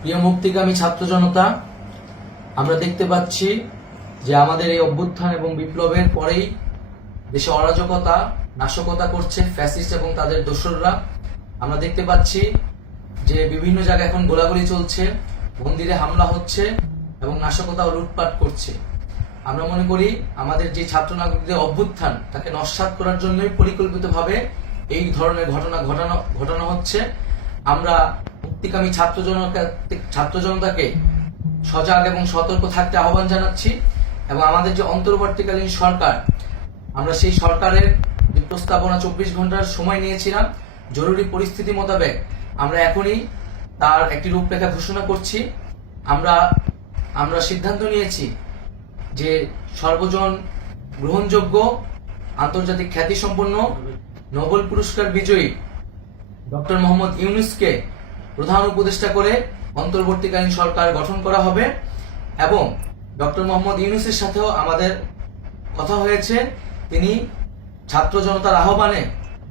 প্রিয় মুক্তিকামী ছাত্র জনতা, আমরা দেখতে পাচ্ছি যে আমাদের এই অভ্যুত্থান এবং বিপ্লবের পরেই দেশে অরাজকতা নাশকতা করছে ফ্যাসিস্ট এবং তাদের দোসররা। আমরা দেখতে পাচ্ছি যে বিভিন্ন জায়গায় এখন গোলাগুলি চলছে, মন্দিরে হামলা হচ্ছে এবং নাশকতা ও লুটপাট করছে। আমরা মনে করি আমাদের যে ছাত্র নাগরিকদের অভ্যুত্থান তাকে নস্যাৎ করার জন্যই পরিকল্পিতভাবে এই ধরনের ঘটনা ঘটানো হচ্ছে। আমরা মুক্তিকামী ছাত্র জনতাকে সজাগ এবং সতর্ক থাকতে আহ্বান জানাচ্ছি এবং আমাদের যে অন্তর্বর্তীকালীন সরকার, আমরা সেই সরকারের যে প্রস্তাবনা 24 ঘন্টার সময় নিয়েছিলাম, জরুরি পরিস্থিতি মোতাবেক আমরা এখনই তার একটি রূপরেখা ঘোষণা করছি। আমরা সিদ্ধান্ত নিয়েছি যে সর্বজন গ্রহণযোগ্য আন্তর্জাতিক খ্যাতিসম্পন্ন নোবেল পুরস্কার বিজয়ী ডক্টর মোহাম্মদ ইউনূসকে প্রধান উপদেষ্টা করে অন্তর্বর্তীকালীন সরকার গঠন করা হবে এবং ডক্টর মোহাম্মদ ইউনূসের সাথেও আমাদের কথা হয়েছে। তিনি ছাত্র জনতার আহ্বানে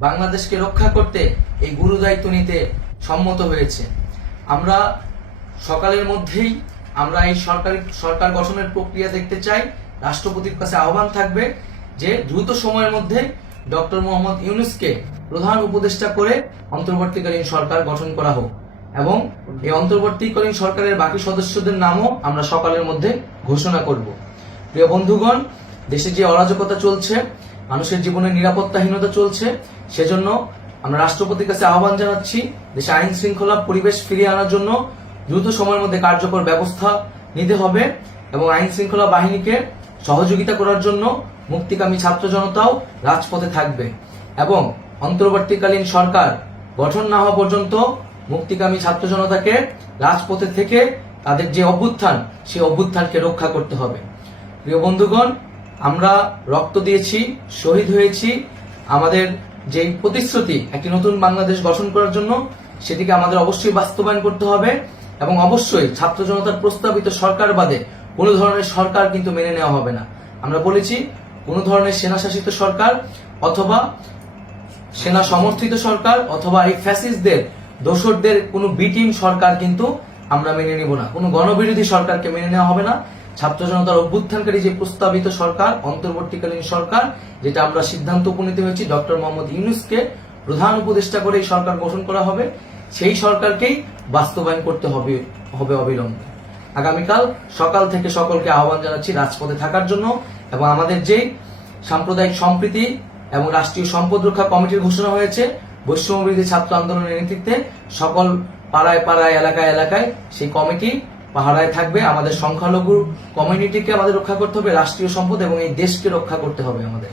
বাংলাদেশকে রক্ষা করতে এই গুরুদায়িত্ব নিতে সম্মত হয়েছে। আমরা সকালের মধ্যেই আমরা এই সরকার গঠনের প্রক্রিয়া দেখতে চাই। রাষ্ট্রপতির কাছে আহ্বান থাকবে যে দ্রুত সময়ের মধ্যে ডক্টর মোহাম্মদ ইউনূসকে প্রধান উপদেষ্টা করে অন্তর্বর্তীকালীন সরকার গঠন করা হোক এবং এই অন্তর্বর্তীকালীন সরকারের বাকি সদস্যদের নামও আমরা সকালের মধ্যে ঘোষণা করব। প্রিয় বন্ধুগণ, দেশে যে অরাজকতা চলছে, মানুষের জীবনের নিরাপত্তাহীনতা চলছে, সেজন্য আমরা রাষ্ট্রপতির কাছে আহ্বান জানাচ্ছি দেশে আইন শৃঙ্খলা পরিবেশ ফিরিয়ে আনার জন্য দ্রুত সময়ের মধ্যে কার্যকর ব্যবস্থা নিতে হবে এবং আইন শৃঙ্খলা বাহিনীকে সহযোগিতা করার জন্য মুক্তিকামী ছাত্র জনতাও রাজপথে থাকবে এবং অন্তর্বর্তীকালীন সরকার গঠন না হওয়া পর্যন্ত মুক্তিকামী ছাত্র জনতাকে রাজপথে থেকে তাদের যে অভ্যুত্থান, সেই অভ্যুত্থানকে রক্ষা করতে হবে। প্রিয় বন্ধুগণ, আমরা রক্ত দিয়েছি, শহীদ হয়েছি। আমাদের যে প্রতিশ্রুতি একটি নতুন বাংলাদেশ গঠন করার জন্য, সেটিকে আমাদের অবশ্যই বাস্তবায়ন করতে হবে এবং অবশ্যই ছাত্র জনতার প্রস্তাবিত সরকার বাদে কোনো ধরনের সরকার কিন্তু মেনে নেওয়া হবে না। আমরা বলেছি কোনো ধরনের সেনা শাসিত সরকার অথবা সেনা সমর্থিত সরকার অথবা এই ফ্যাসিস্টদের দোসরদের কোনো বি টিম সরকার কিন্তু আমরা মেনে নেব না। কোনো গণবিরোধী সরকারকে মেনে নেওয়া হবে না। ছাত্র জনতার অভ্যুত্থানকারী যে প্রস্তাবিত সরকার, অন্তর্বর্তীকালীন সরকার, যেটা আমরা সিদ্ধান্ত উপনীত হয়েছি ডক্টর মোহাম্মদ ইউনূসকে প্রধান উপদেষ্টা করে এই সরকার গঠন করা হবে, সেই সরকারকেই বাস্তবায়ন করতে হবে অবিলম্বে। আগামীকাল সকাল থেকে সকলকে আহ্বান জানাচ্ছি রাজপথে থাকার জন্য এবং আমাদের যে সাম্প্রদায়িক সম্প্রীতি এবং রাষ্ট্রীয় সম্পদ রক্ষা কমিটির ঘোষণা হয়েছে বৈষম্যবিরোধী ছাত্র আন্দোলনের নেতৃত্বে, সকল পাড়ায় পাড়ায় এলাকায় এলাকায় সেই কমিটি পাহারায় থাকবে। আমাদের সংখ্যালঘু কমিউনিটিকে আমাদের রক্ষা করতে হবে, রাষ্ট্রীয় সম্পদ এবং এই দেশকে রক্ষা করতে হবে আমাদের।